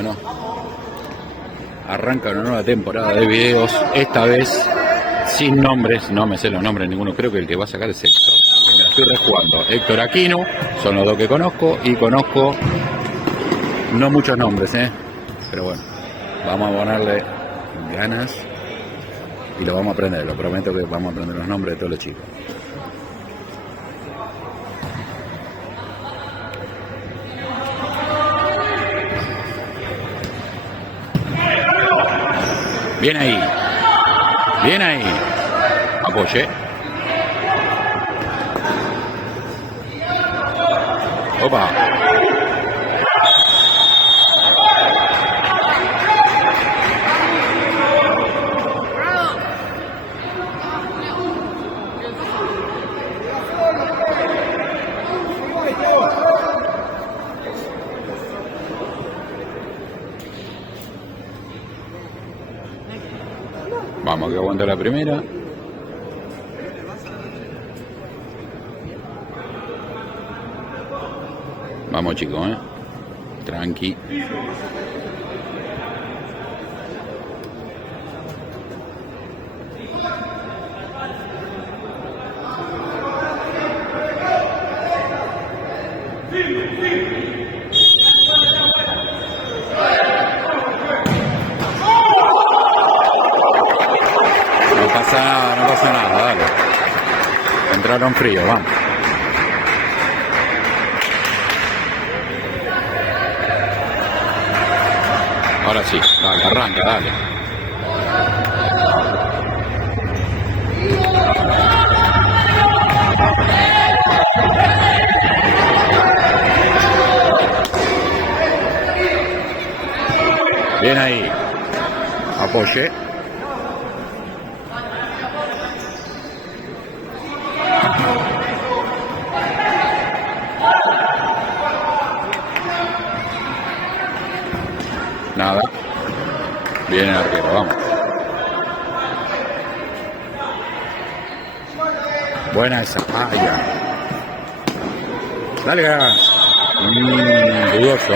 Bueno, arranca una nueva temporada de videos, esta vez sin nombres, no me sé los nombres ninguno, creo que el que va a sacar es Héctor, que me la estoy rejugando. Héctor Aquino, son los dos que conozco, y conozco no muchos nombres, pero bueno, vamos a ponerle ganas y lo vamos a aprender, lo prometo que vamos a aprender los nombres de todos los chicos. Bien ahí. Bien ahí. Apoye. Opa. Vamos, que aguanta la primera. Vamos, chicos, tranqui. No pasa nada, dale. Entraron frío, vamos. Ahora sí, dale, arranca, dale. Bien ahí. Apoye. Nada. Bien el arquero, vamos. Buena esa. Ah, ya. Dale, ganas. Dudoso,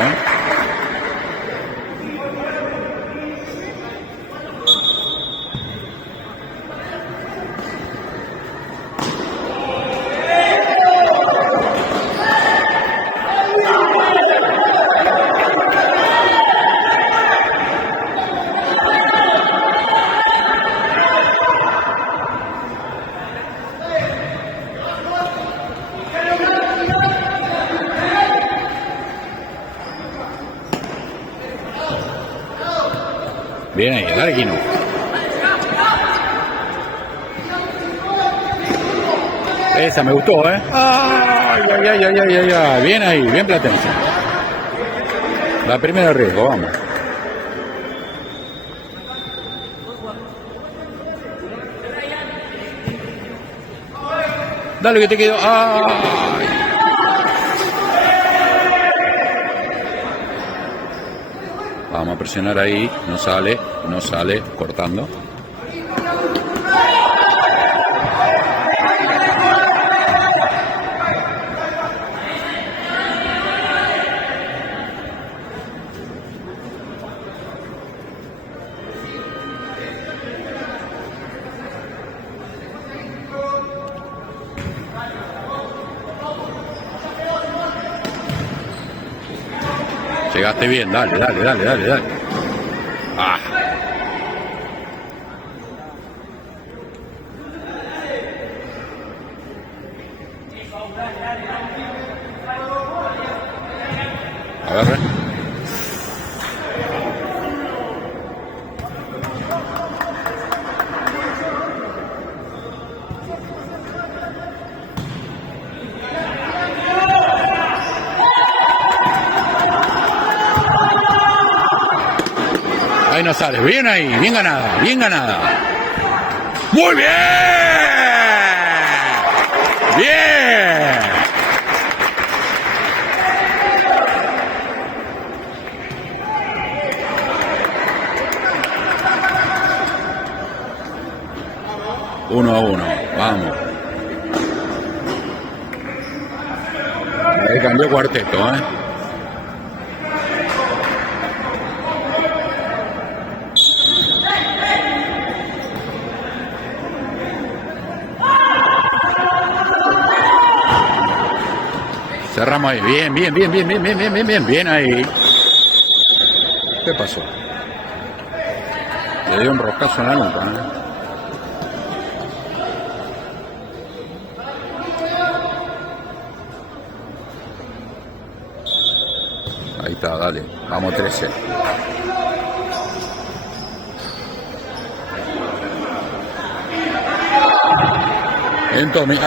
Bien ahí, dale, Quino. Esa me gustó, Ay, ay, ay, ay, ay, ay. Bien ahí, bien Platense. La primera de riesgo, vamos. Dale que te quedó. ¡Ay! Vamos a presionar ahí, no sale, cortando. Llegaste bien, dale. Ah. A ver. Ahí no sale, bien ahí, bien ganada. Muy bien. Bien. Uno a uno, vamos. Ahí cambió cuarteto, Cerramos ahí. Bien, bien, bien, bien, bien, bien, bien, bien, bien, bien ahí. ¿Qué pasó? Le dio un roscazo en la nuca, ¿eh? Ahí está, dale. Vamos 13. Entonces,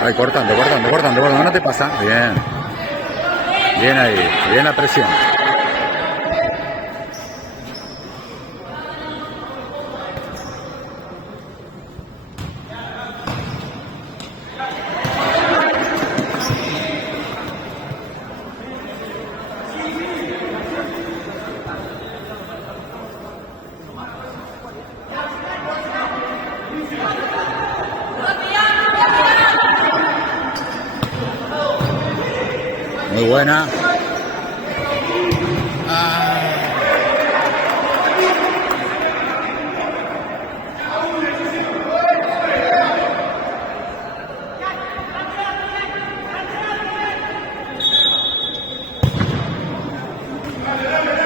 ahí cortando, no te pasa. Bien. Bien ahí, bien la presión. Muy buena.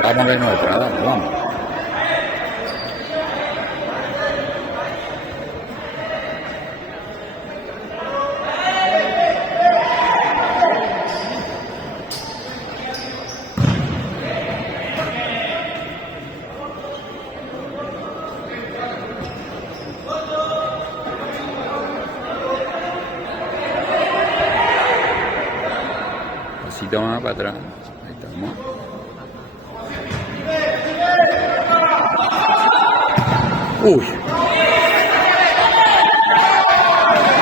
Vamos de nuestra, dale, vamos. Pasito más para atrás. Ahí estamos. Uy.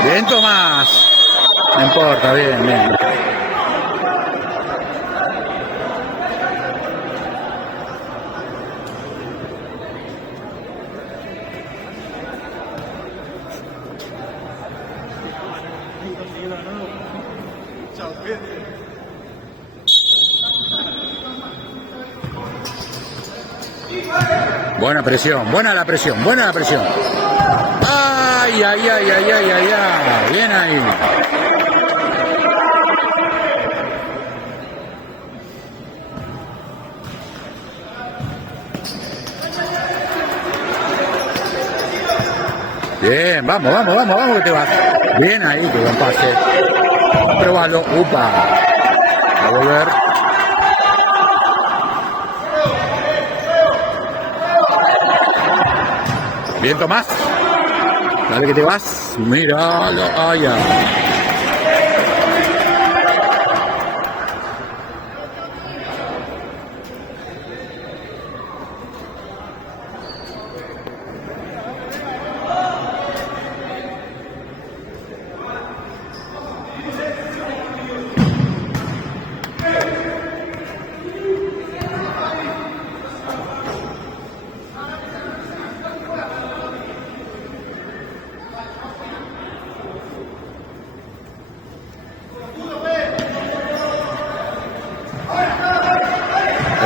Bien, Tomás. No importa, bien, bien. Buena presión, buena la presión, buena la presión. Ay, ay, ay, ay, ay, ay, ay. Bien ahí. Bien, vamos, vamos, vamos, vamos que te vas. Bien ahí, que buen pase. Probalo, upa. A volver. Bien, Tomás. Dale que te vas. Míralo. Ay, ay.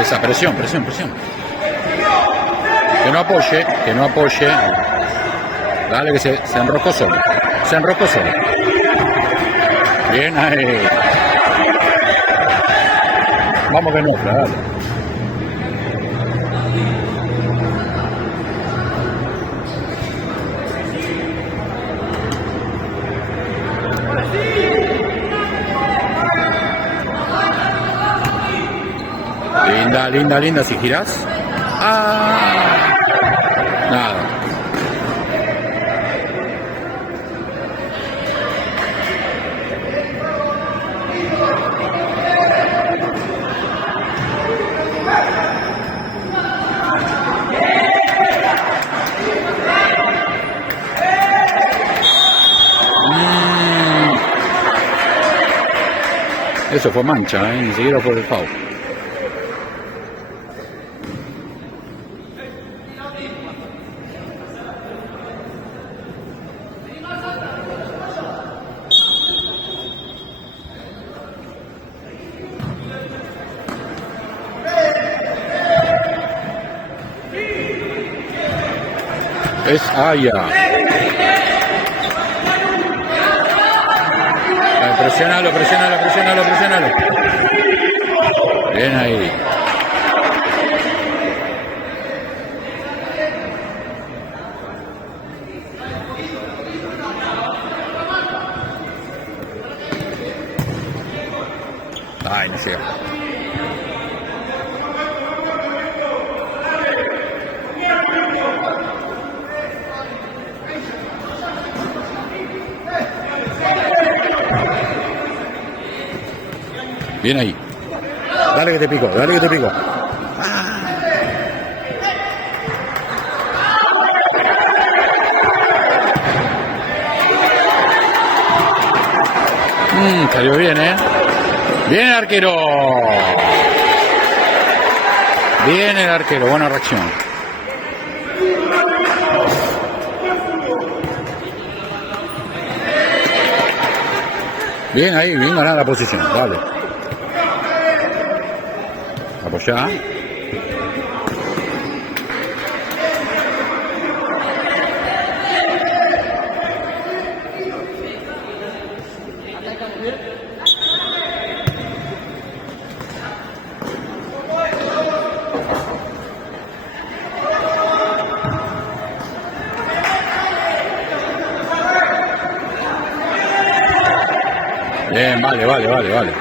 Esa presión, presión, presión. Que no apoye, que no apoye. Dale que se enroscó solo. Se enroscó solo. Bien ahí. Vamos que no, dale. Linda, linda, linda, si girás. Ah, nada. Eso fue mancha, ni siquiera fue el foul. Es Aya. Presionalo, presionalo, presionalo, presionalo. Bien ahí. Ay, no llega. Bien ahí. Dale que te pico, dale que te pico. Salió bien, ¿eh? Bien el arquero. Bien el arquero, buena reacción. Bien ahí, bien ganada la posición, dale. Apoyá. Bien, vale, vale, vale, vale.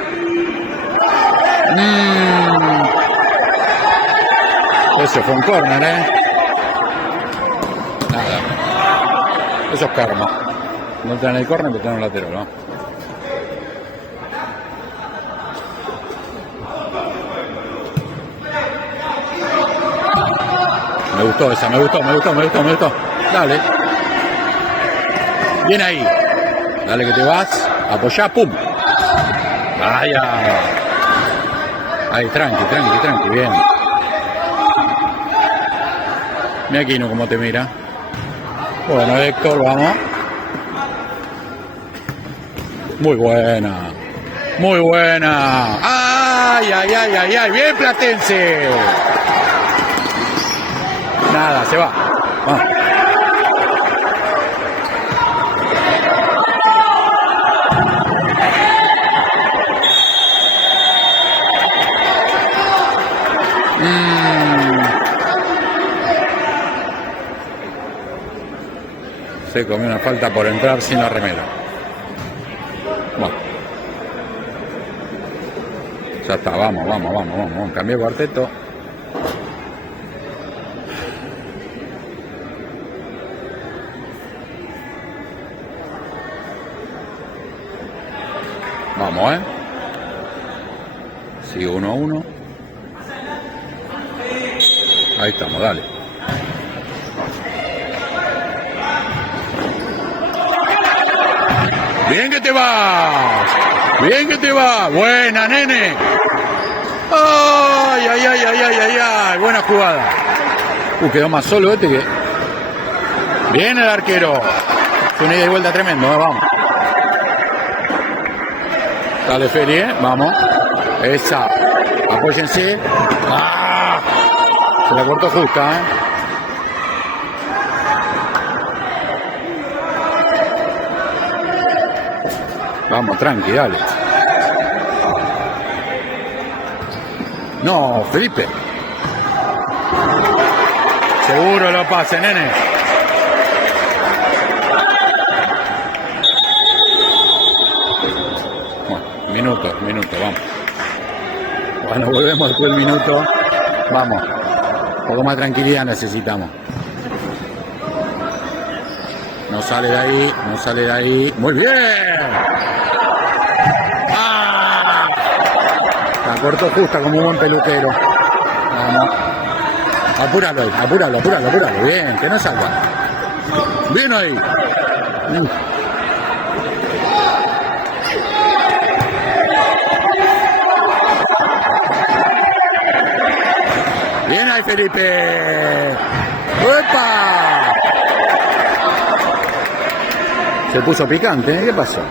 Eso fue un córner, ¿eh? Nada. Eso es karma. No te dan el córner, pero te dan un lateral, ¿no? Me gustó esa, me gustó, me gustó, me gustó, me gustó. Dale. Bien ahí. Dale que te vas. Apoyá, pum. Vaya. Ahí, tranqui, tranqui, tranqui, bien. Mira Aquino cómo te mira. Bueno, Héctor, vamos. Muy buena. Muy buena. Ay, ay, ay, ay, ay. Bien, Platense. Nada, se va. Vamos. Se comió una falta por entrar sin la remera. Bueno. Ya está, vamos, vamos, vamos, vamos. Cambié cuarteto. Vamos, Sigue 1-1. Ahí estamos, dale. Bien que te vas. Bien que te vas. Buena, nene. Ay, ay, ay, ay, ay, ay, ay. Buena jugada. Quedó más solo este que... Bien el arquero. Es una ida y vuelta tremendo, vamos. Dale, Feli, vamos. Esa. Apóyense. ¡Ah! Se la cortó justa, Vamos, tranqui, dale. No, Felipe. Seguro lo pase, nene. Bueno, minuto, vamos. Cuando volvemos después del minuto, vamos. Un poco más tranquilidad necesitamos. No sale de ahí, no sale de ahí. ¡Muy bien! ¡Ah! La cortó justa como un buen peluquero. Vamos. Apúralo ahí, apúralo, apúralo, apúralo. Bien, que no salga. Bien ahí. Bien ahí, Felipe. ¡Opa! Se puso picante, ¿eh? ¿Qué pasó?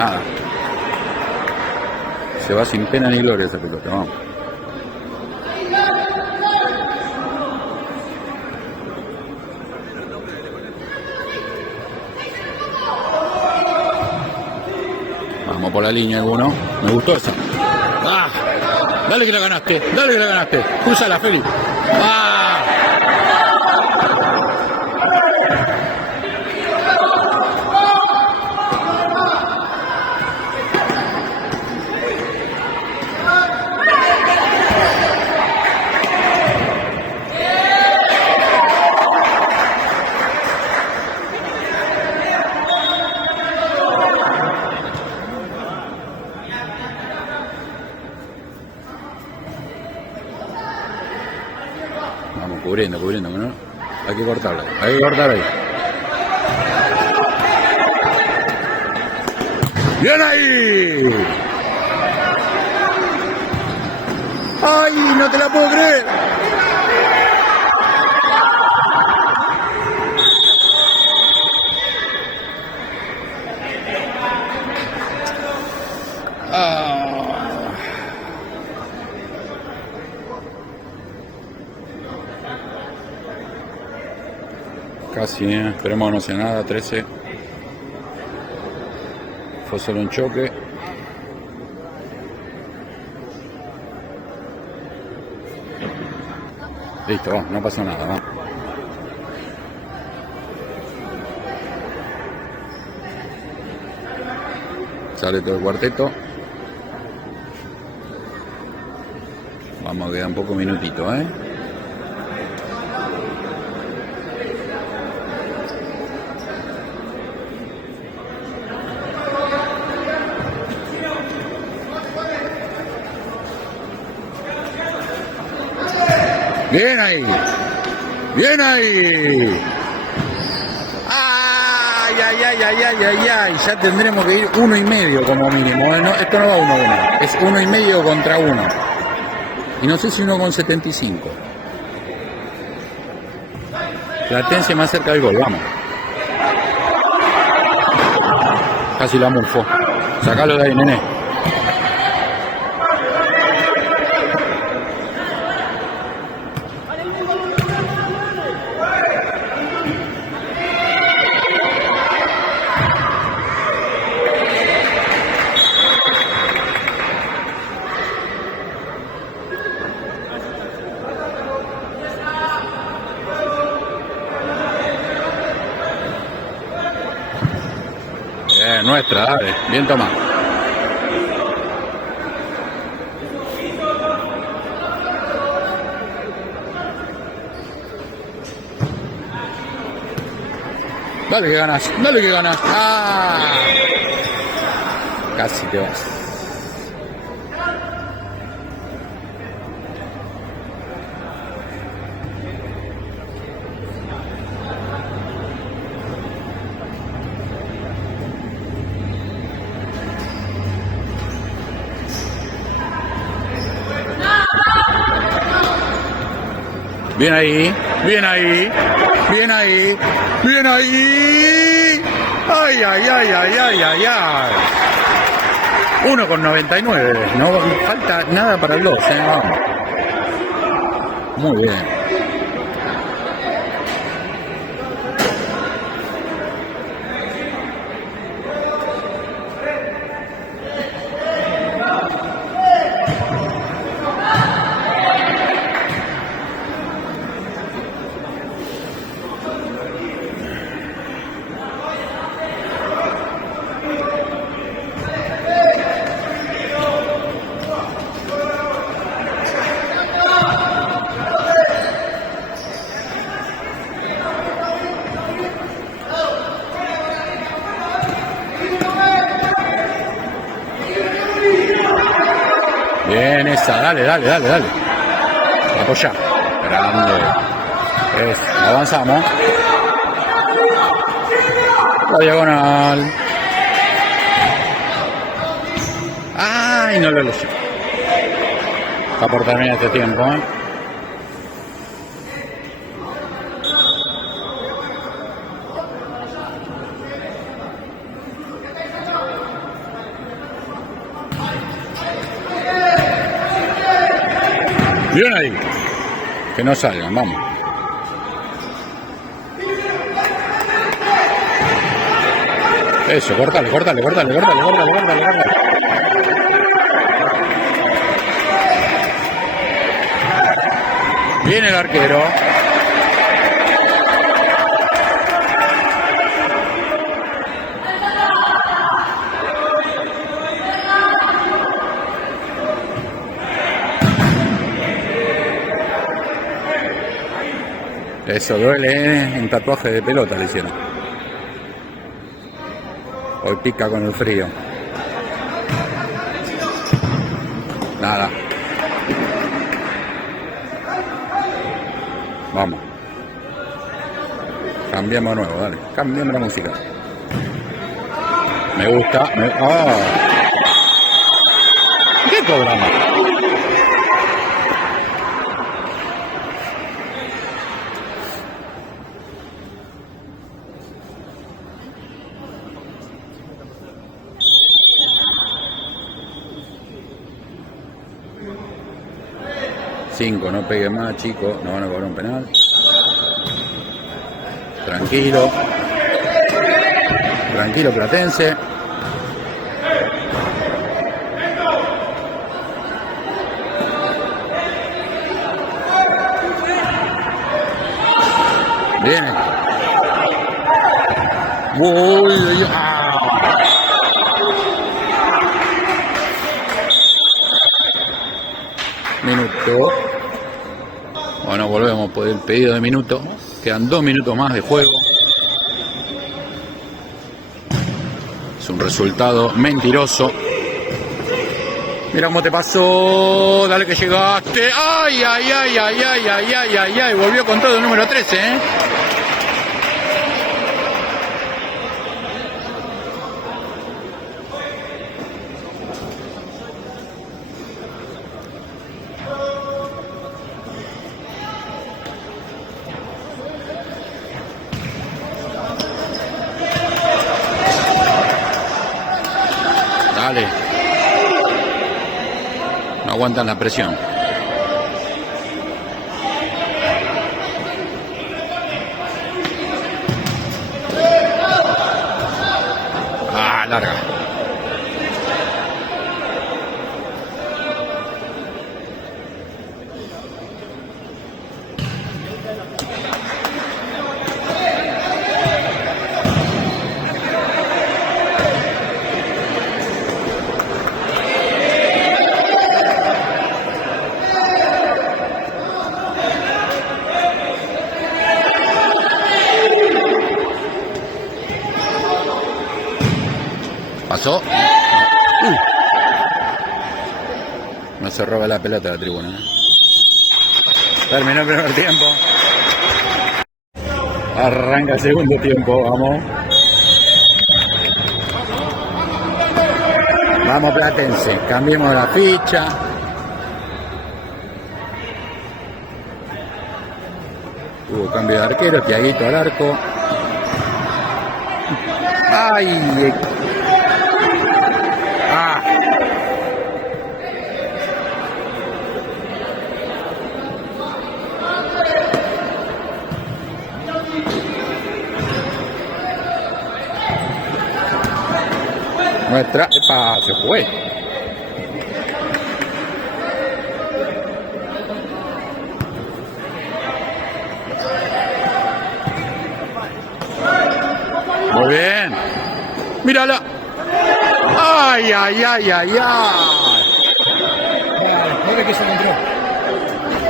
nada. Se va sin pena ni gloria esa pelota, vamos. Vamos por la línea alguno. Me gustó esa. ¡Ah! Dale que la ganaste, dale que la ganaste. Cruzala, Feli. ¡Ah! Vamos cubriendo, ¿no? Hay que cortarla, hay que cortar ahí. ¡Bien ahí! ¡Ay, no te la puedo creer! Casi, esperemos que no sea nada, 13. Fue solo un choque. Listo, vamos, no pasó nada, ¿no? Sale todo el cuarteto. Vamos a quedar un poco minutito, ¿eh? Bien ahí, bien ahí. Ay, ay, ay, ay, ay, ay, ay. Ya tendremos que ir 1,5 como mínimo. No, esto no va 1-1, es 1,5 contra 1. Y no sé si 1,75. Platense más cerca del gol, vamos. Casi la mufo. Sacalo de ahí, nene. Nuestra, dale, bien tomado. Dale que ganas, dale que ganas. ¡Ah! Casi te vas. Bien ahí, bien ahí, bien ahí, bien ahí. Ay, ay, ay, ay, ay, ay, ay. 1,99. No falta nada para el 2, vamos. Muy bien. Bien esa, dale, dale, dale, dale. Apoya. Grande. Avanzamos. La diagonal. Ay, no lo leyó. Está por terminar este tiempo, ¿eh? Bien ahí. Que no salgan, vamos. Eso, córtale. Viene el arquero. Eso duele, ¿eh? Un tatuaje de pelota le hicieron. Hoy pica con el frío. Nada. Vamos. Cambiamos de nuevo, dale. Cambiamos la música. Me gusta. ¿Qué cobramos? Cinco, no pegue más, chicos. No van a cobrar un penal. Tranquilo. Tranquilo, Platense. Viene. Uy, Minuto. Bueno, volvemos por el pedido de minuto. Quedan 2 minutos más de juego. Es un resultado mentiroso. Mira cómo te pasó. Dale que llegaste. Ay. Volvió con todo el número 13, ¿eh? Dale. No aguantan la presión. Larga. Pasó. No se roba la pelota de la tribuna, ¿eh? Terminó el primer tiempo. Arranca el segundo tiempo, vamos. Vamos Platense, cambiemos la ficha. Hubo cambio de arquero, Tiaguito al arco. ¡Ay! Nuestra... ¡Epa! Se fue. Muy bien. Mírala. ¡Ay! ¿No ve que se entró?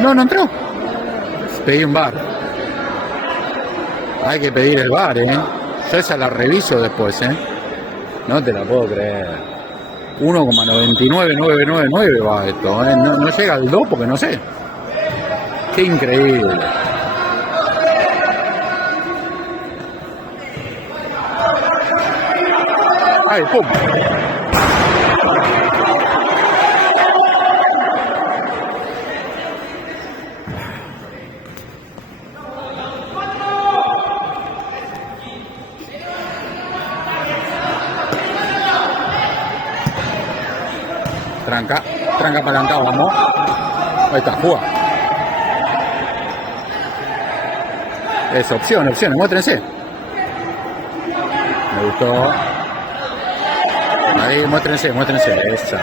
No entró. Pedí un VAR. Hay que pedir el VAR, ¿eh? Yo esa la reviso después, ¿eh? No te la puedo creer. 1,99999 va esto, ¿eh? No llega al 2 porque no sé. Qué increíble. ¡Ay, pum! Tranca palanca, vamos. Ahí está, juega. Es opciones, muéstrense. Me gustó. Ahí, muéstrense. Esa.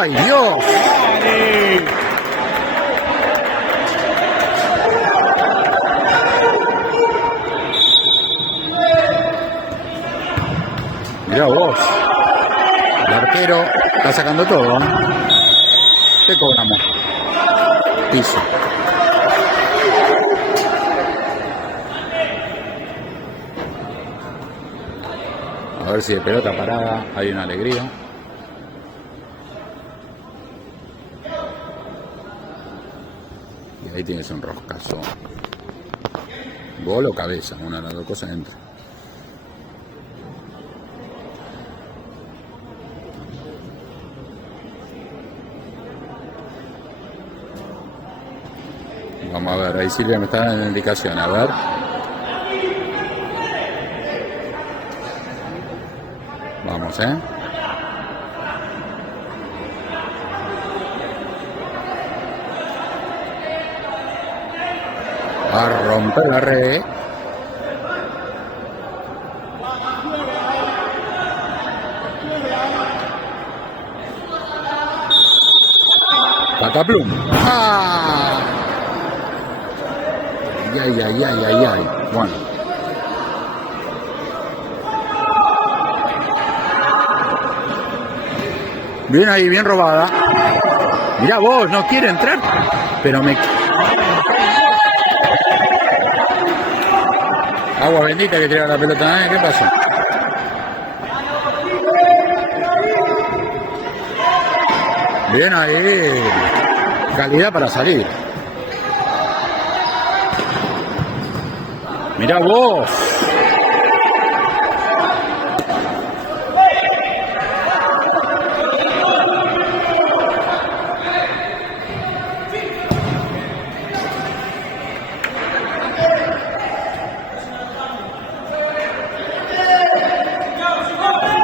¡Ay, Dios! Mirá vos. El arquero está sacando todo. ¿Qué cobramos? Piso. A ver si de pelota parada hay una alegría. Y ahí tienes un roscazo. Gol o cabeza, una de las dos cosas entra. Vamos a ver, ahí Silvia me está dando una indicación, a ver. Vamos, a romper la red. Pataplum. ¡Ah! Ay. Bueno. Bien ahí, bien robada. Mirá vos, no quiere entrar. Pero me... Agua bendita que tira la pelota, ¿eh? ¿Qué pasó? Bien ahí. Calidad para salir. Mirá vos.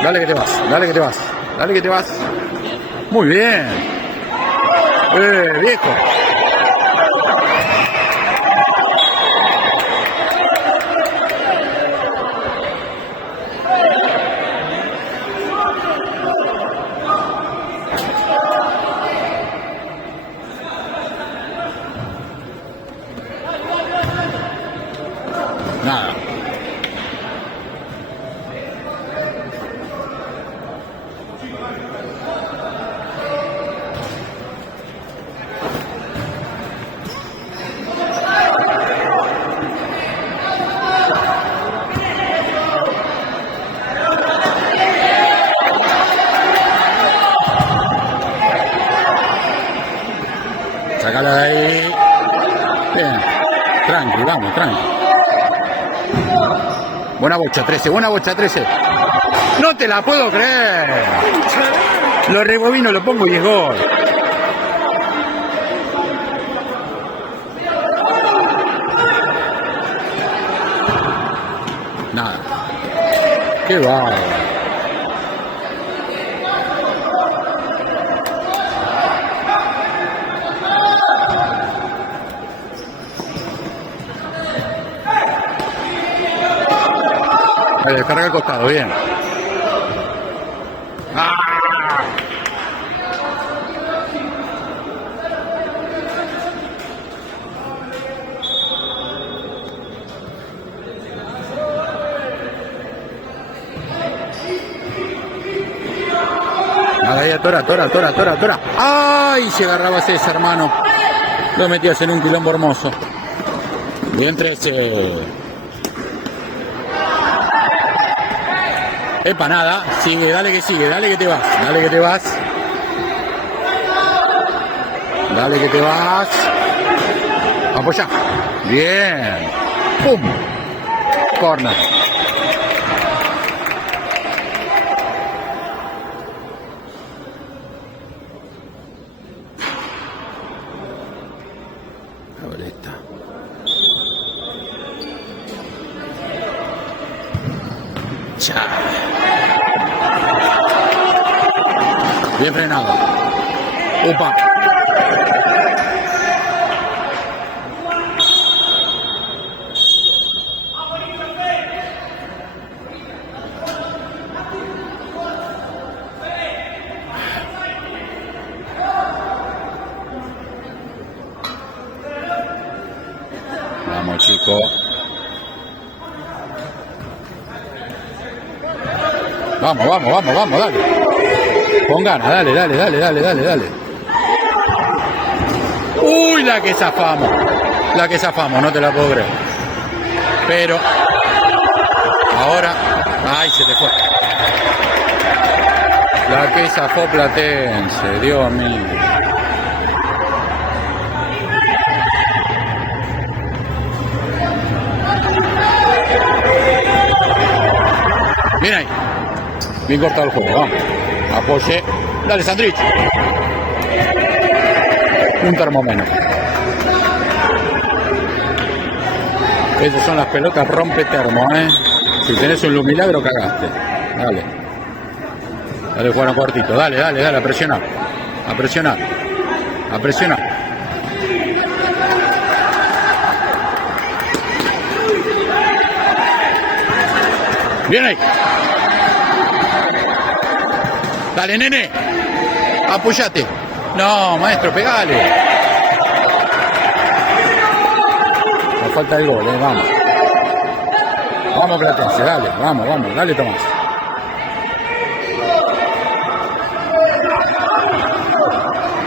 Dale que te vas. Muy bien. Viejo. Nada. Sácala de ahí. Bien. Tranqui. Buena bocha 13. No te la puedo creer. Lo rebobino, lo pongo y es gol. Nada. Qué bárbaro. Descarga al costado, bien. ¡Ah! Ahí, tora. ¡Ay! Se agarraba ese hermano. Lo metías en un quilombo hermoso. Bien 13. Epa, nada, sigue, dale que te vas. Apoya. Bien. ¡Pum! Corner. derecha. Bien frenado. Upa. Vamos, chicos. Vamos, vamos, vamos, vamos, dale. Con ganas, dale, dale, dale, dale, dale, dale. Uy, la que zafamos. La que zafamos, no te la puedo creer. Pero ahora, ay, se te fue. La que zafó Platense, Dios mío. Bien ahí. Bien cortado el juego, vamos. Apoye. Dale, Sandrich. Un termo menos. Esas son las pelotas rompe termo, Si tenés un lumilagro, cagaste. Dale. Dale, jugar un cortito. Dale, dale, dale, a presionar. A presionar. A presionar. Bien ahí. Dale, nene. Apoyate. No, maestro, pegale. Nos falta el gol, vamos. Vamos, Platense, dale, vamos, vamos, dale, Tomás.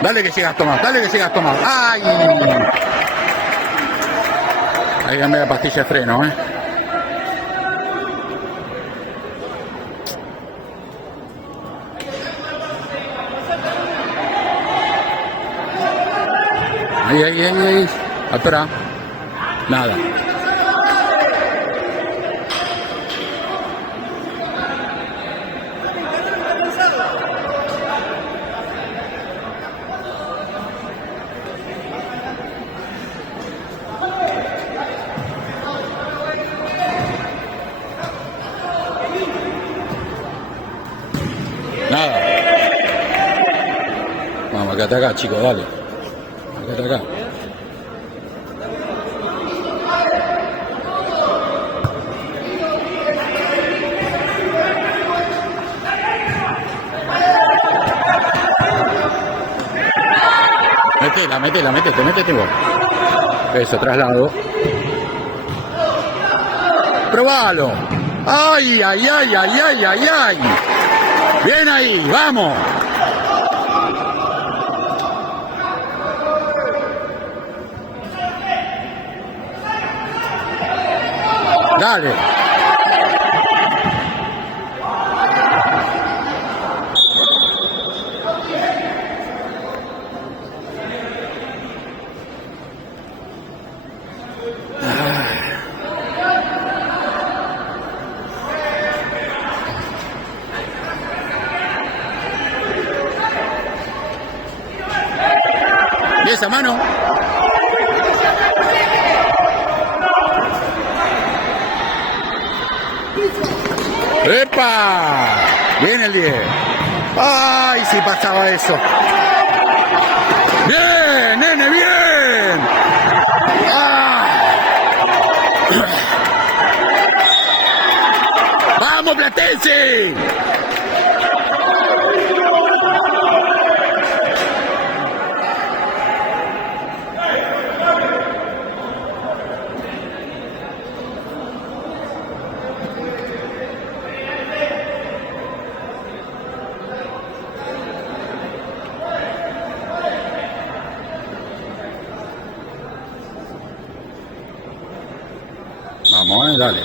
Dale que sigas, Tomás, dale que sigas, Tomás. ¡Ay! Ahí dame la pastilla de freno, Ahí, ahí, ahí, ahí. Atrás. Nada. Nada. Vamos, quédate acá, chicos, dale. Quédate acá. Métete vos. Eso, traslado. Probalo. Ay, ay, ay, ay, ay, ay, ay. Bien ahí, vamos. Dale. ¿Y esa mano? ¡Epa! Bien el 10. ¡Ay, si pasaba eso! ¡Bien, nene, bien! ¡Ah! ¡Vamos, Platense! Vamos, dale.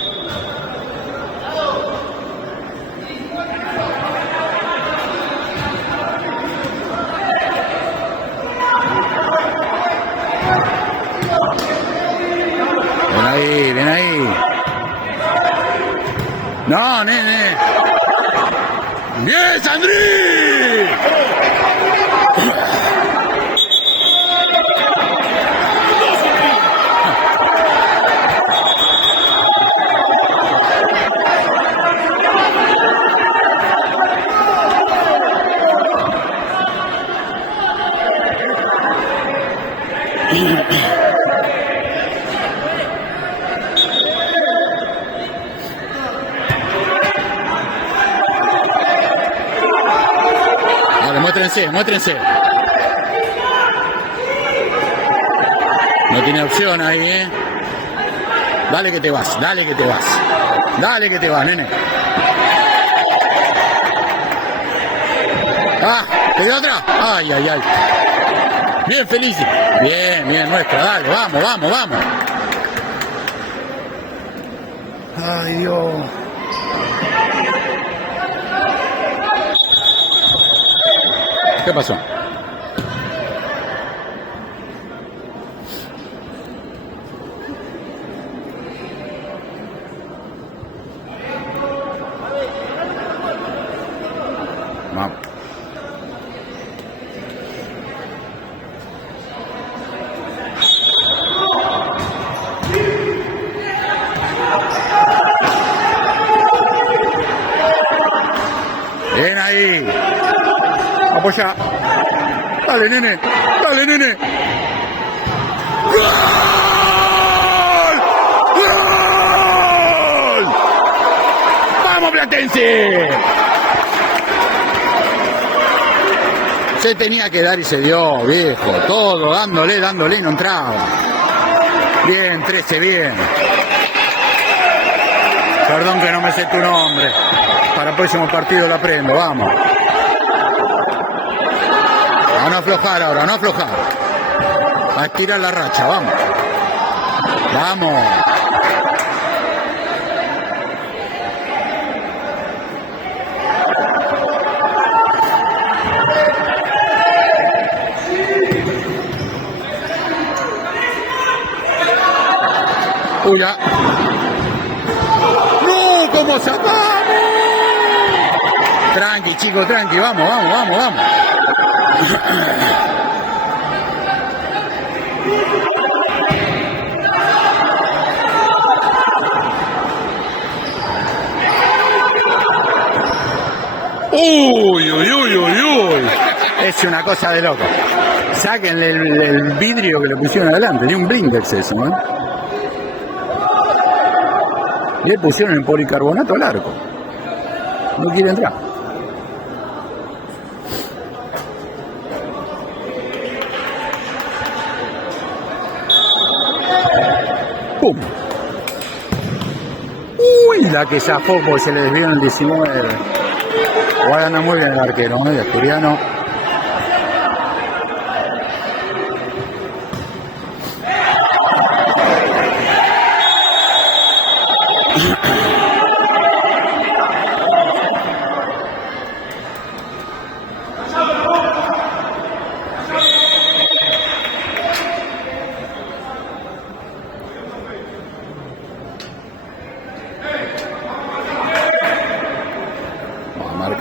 Ven ahí, ven ahí. No, nene. Bien, Sandri. Vale, muéstrense, muéstrense. No tiene opción ahí, ¿eh? Dale que te vas, dale que te vas. Dale que te vas, nene. Ah, ¿te dio otra? Ay, ay, ay. Bien, Felici. Bien, bien, nuestra. Dale, vamos, vamos, vamos. Ay, Dios. ¿Qué pasó? Vamos. Bien ahí. Apoya. Dale, nene. Dale, nene. ¡Gol! ¡Gol! ¡Vamos, Platense! Se tenía que dar y se dio, viejo. Todo dándole, dándole y no entraba. Bien, 13, bien. Perdón que no me sé tu nombre. Para el próximo partido lo aprendo, vamos. A no aflojar ahora, a no aflojar. A estirar la racha, vamos. Vamos. Uy, ya. ¡No! ¿Cómo sacamos? Tranqui, chicos, tranqui. Vamos, vamos, vamos, vamos. Uy, uy, uy, uy, uy. Es una cosa de loco. Sáquenle el vidrio que le pusieron adelante. Ni un blindex eso, ¿no? Le pusieron el policarbonato al arco. No quiere entrar. ¡Pum! ¡Uy! La que zafó porque se le desvió en el 19. Igual anda muy bien el arquero, ¿no? El asturiano.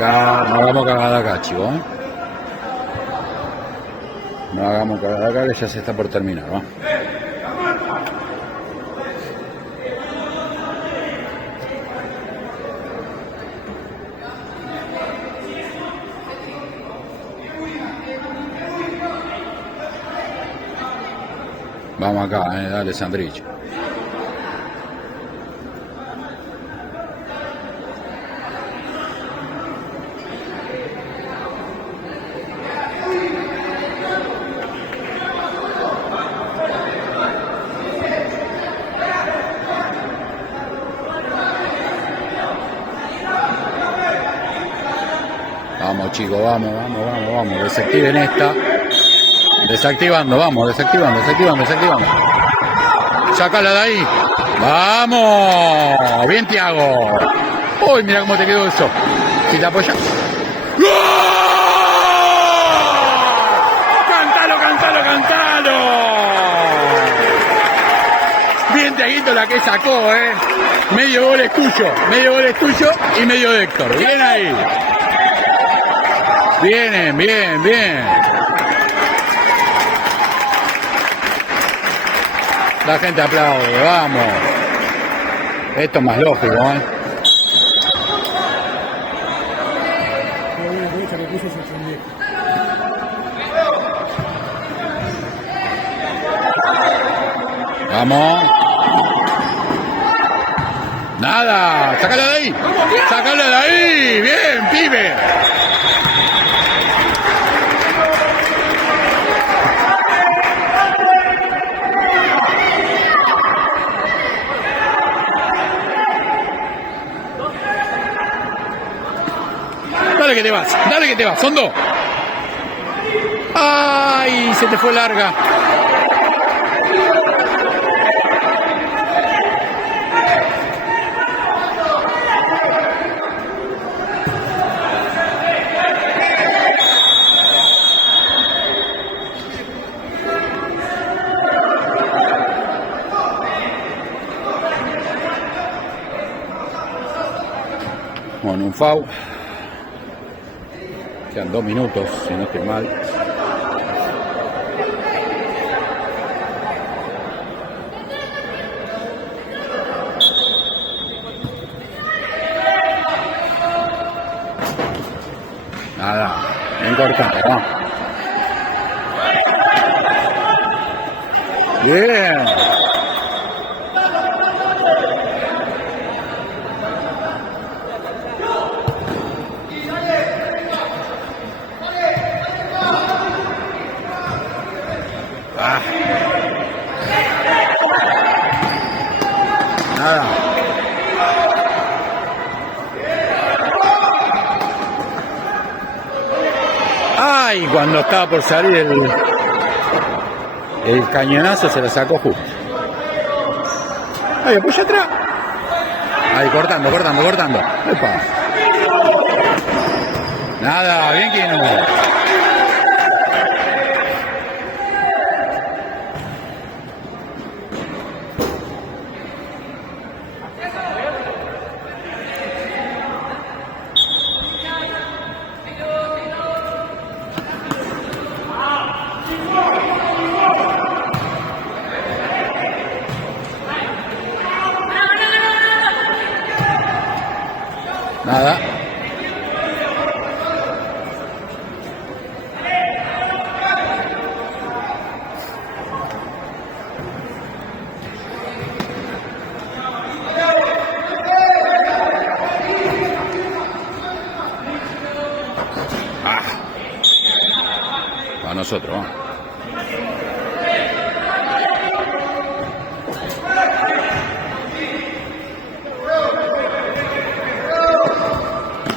No hagamos cagada acá, chicos. No hagamos cagada acá que ya se está por terminar, ¿no? Vamos acá, dale, Sandrich. Vamos, chicos, vamos, vamos, vamos, vamos. Desactiven esta. Desactivando, vamos, desactivando, desactivando, desactivando. Sácala de ahí. ¡Vamos! Bien, Tiago. Uy, mira cómo te quedó eso. Si te apoyas. ¡Gol! ¡Cántalo, cántalo, cántalo! Bien, Tiaguito, la que sacó, ¿eh? Medio gol es tuyo y medio de Héctor. Bien ahí. Bien, bien, bien. La gente aplaude, vamos. Esto es más lógico, ¿eh? Vamos. Nada. Sácalo de ahí. Sácalo de ahí. Bien, pibe. Dale que te vas. Dale que te vas. Son dos. Ay, se te fue larga. Bueno, un foul. Quedan 2 minutos, si no estoy mal. Nada, bien cortado, ¿no? Bien. Nada. Ay, cuando estaba por salir el cañonazo se lo sacó justo. Ay, apoya atrás. Ahí, cortando. Epa. Nada, bien que no. Nada. A nosotros, ¿no?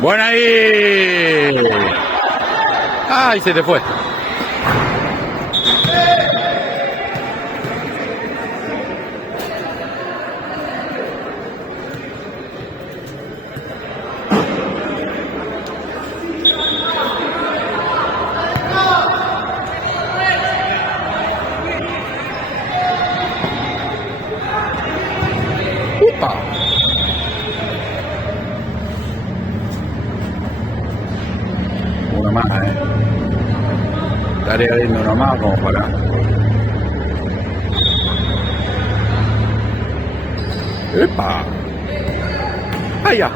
Buena ahí. Ay, se te fue. Upa. Uno más, Estaría viendo uno más como para. ¡Epa! ¡Allá!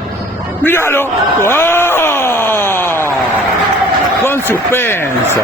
¡Míralo! ¡Oh! Con suspenso.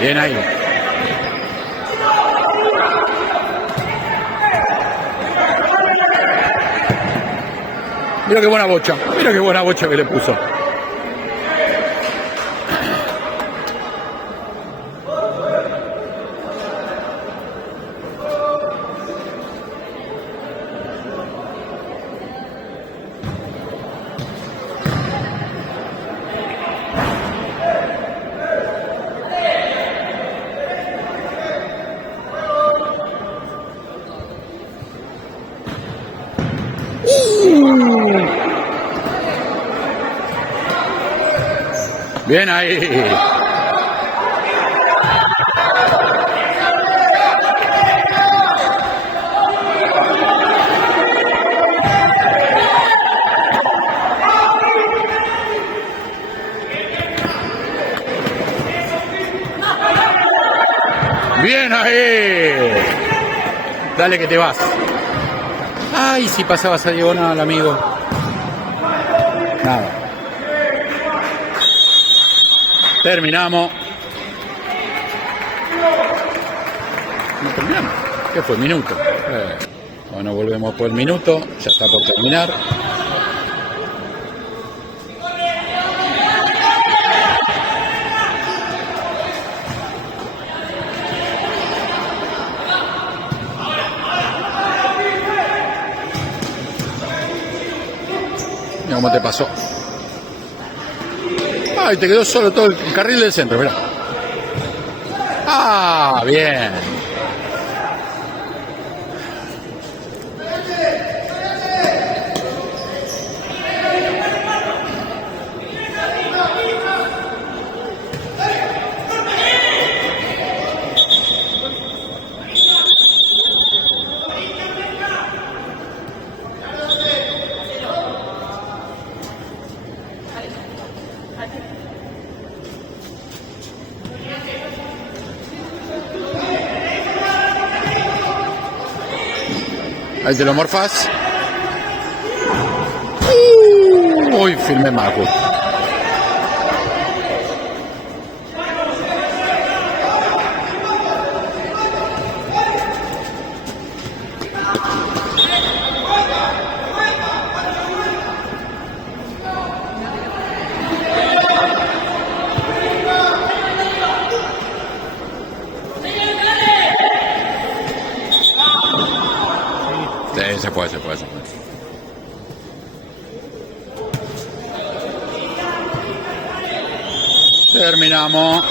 Bien ahí. Mira qué buena bocha. Mira qué buena bocha que le puso. Bien ahí. Bien ahí. Dale que te vas. Ay, si pasabas a diagonal, amigo. Nada. Terminamos. No terminamos. ¿Qué fue? Minuto. Bueno, volvemos por el minuto. Ya está por terminar. Mira cómo te pasó. Ay, te quedó solo todo el carril del centro, mirá. Ah, bien. Ahí te lo morfas. Uy, firme Marco. Sí, se puede. Terminamos.